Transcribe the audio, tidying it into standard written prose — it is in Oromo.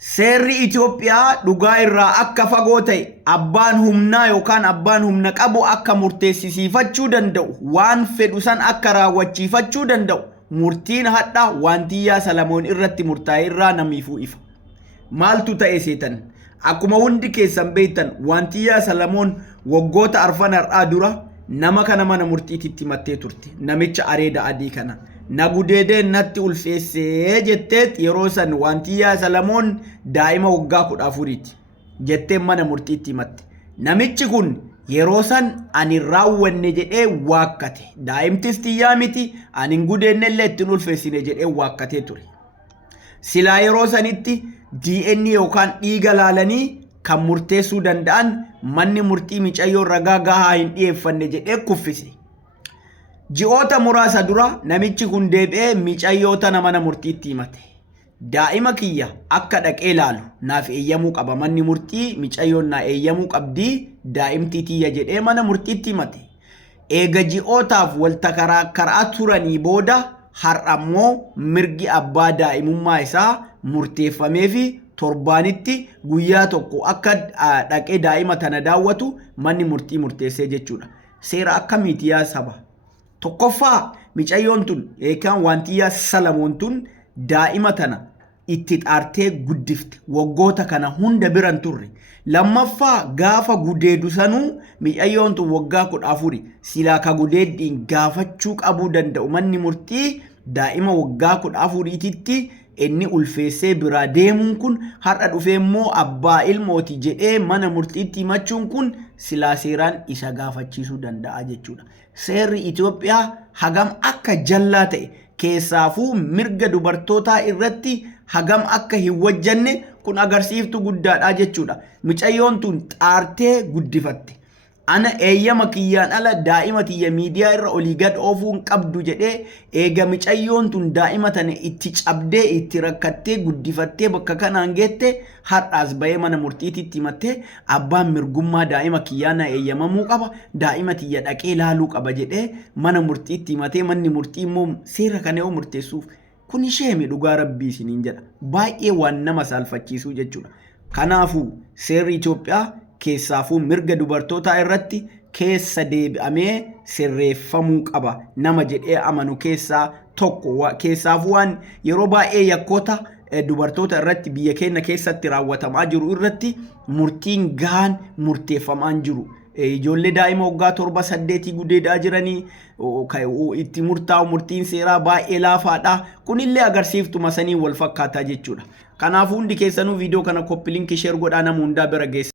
Seerri Itoophiyaa dhugaa irraa akka fagoo ta'e abbaan humnaa yookaan abbaan humna qabu akka murteessisiifachuu danda'u waan fedhu san akka raawwachiifachuu danda'u murtiin hadhaa waantiyyaa Salamoon irratti murtaa'e irraa namiifuu ifa. Maaltu ta'e seetan? Akkuma hundi keessan beektan waantiyyaa Salamoon waggoota arfan har'aa dura nama kana mana murtiititti mattee turte. Namicha areeda adii kana. Nagudeedeen natti ulfeessee jetteet yeroo san waantiyyaa Salamoon daa'ima waggaa 14ti jettee mana murtiitti himatte. Namichi kun yeroo san ani raawwanne jedhee waakkate. Daa'imtis tiyyaa miti ani hin gudeennellee ittiin ulfeessine jedhee waakkatee ture. Silaa yeroo sanitti DNA yookaan dhiiga laalanii kan murteessuu danda'an manni murtii micayyoo ragaa gahaa hin dhiyeeffanne jedhee kuffise. Ji'oota muraasa dura namichi kun deebi'ee micayyoota mana murtiitti himate. Daa'ima kiyya akka dhaqee laalu naaf eeyyamuu qaba. Manni murtii micayyoon naa eeyyamuu qabdii daa'imtii tiyya jedhee mana murtiitti himate. Eega ji'ootaaf walta karaa turanii booda har'ammoo mirgi abbaa daa'imummaa isaa murteeffamee fi torbaanitti guyyaa tokko akka dhaqee daa'ima tana daawwatu manni murtii murteessee jechuudha. Seera akkamiiti yaa saba? Tokkoffaa micayyoon tun yookaan waantiyyaa Salamoon tun daa'ima tana itti xaartee guddifte waggoota kana hunda biran turre. Lammaffaa gaafa gudeedu sanuu micayyoon tun waggaa 14 silaa ka gudeeddiin gaafachuu qabuu danda'u manni murtii daa'ima waggaa 14titti inni ulfeessee biraa deemuun kun har'a dhufee immoo abbaa ilmooti jedhee mana murtiitti himachuun kun silaa seeraan isa gaafachiisuu danda'a jechuudha. Seerri Itoophiyaa hagam akka jallaa ta'e keessaafuu mirga dubartootaa irratti hagam akka hin wajjanne kun agarsiiftuu guddaadha jechuudha. Micayyoon tun xaartee guddifatte. Ana eeyyama kiyyaan ala daa'ima tiyya miidiyaa irra olii gad oofuun qabdu jedhee eega micayyoon tun daa'ima tana itti cabdee itti rakkattee guddifattee bakka kanaan geette har'aas bahee mana murtiititti himattee abbaan mirgummaa daa'ima kiyyaa na eeyyamamuu qaba daa'ima tiyya dhaqee laaluu qaba jedhee mana murtiitti himatee manni murtii immoo seera kana yoo murteessuuf kun isheemi dhugaa rabbii isiniin jedha. Baay'ee waan nama saalfachiisuu jechuudha. Kanaafuu seerri Itoophiyaa keessaafuu mirga dubartootaa irratti keessa deebi'amee sirreeffamuu qaba nama jedhee amanu keessaa tokko. Keessaafuu waan yeroo baay'ee yakkoota dubartoota irratti biyya keenya keessatti raawwatamaa jiru irratti murtiin gahaan murteeffamaa jiru. Ijoollee daa'ima waggaa 7-8 gudeedaa jiranii itti murtaa'u murtiin seeraa baay'ee laafaadha. Kunillee agarsiiftuma sanii wal fakkaataa jechuudha. Kanaafuu hundi keessanuu viidiyoo kana koppii linkii sheer godhaa nama hundaa bira geessa.